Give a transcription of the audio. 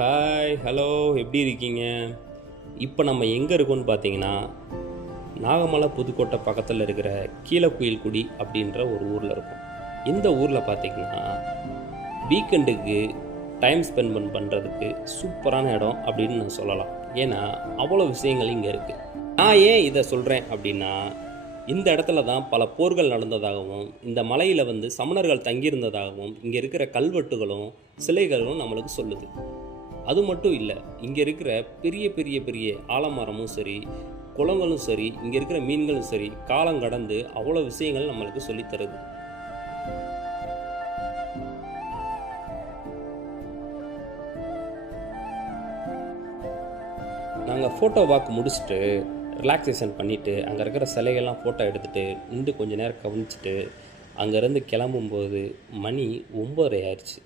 Hi hello எப்படி இருக்கீங்க? இப்போ நம்ம எங்கே இருக்கோம்னு பார்த்தீங்கன்னா, நாகமலை புதுக்கோட்டை பக்கத்தில் இருக்கிற கீழக்குயில்குடி அப்படின்ற ஒரு ஊரில் இருக்கும். இந்த ஊரில் பார்த்தீங்கன்னா வீக்கெண்டுக்கு டைம் ஸ்பெண்ட் பண்ணுறதுக்கு சூப்பரான இடம் அப்படின்னு நான் சொல்லலாம். ஏன்னா அவ்வளோ விஷயங்கள் இங்கே இருக்குது. நான் ஏன் இதை சொல்கிறேன் அப்படின்னா, இந்த இடத்துல தான் பல போர்கள் நடந்ததாகவும், இந்த மலையில் சமணர்கள் தங்கியிருந்ததாகவும் இங்கே இருக்கிற கல்வெட்டுகளும் சிலைகளும் நம்மளுக்கு சொல்லுது. அது மட்டும் இல்லை, இங்கே இருக்கிற பெரிய பெரிய பெரிய ஆலமரமும் சரி, குளங்களும் சரி, இங்கே இருக்கிற மீன்களும் சரி, காலம் கடந்து அவ்வளோ விஷயங்கள் நம்மளுக்கு சொல்லித்தருது. நாங்கள் ஃபோட்டோ வாக் முடிச்சுட்டு ரிலாக்ஸேஷன் பண்ணிவிட்டு அங்கே இருக்கிற சிலைகள்லாம் ஃபோட்டோ எடுத்துகிட்டு நின்று கொஞ்சம் நேரம் கவனிச்சுட்டு அங்கேருந்து கிளம்பும்போது மணி 9:30 ஆயிடுச்சு.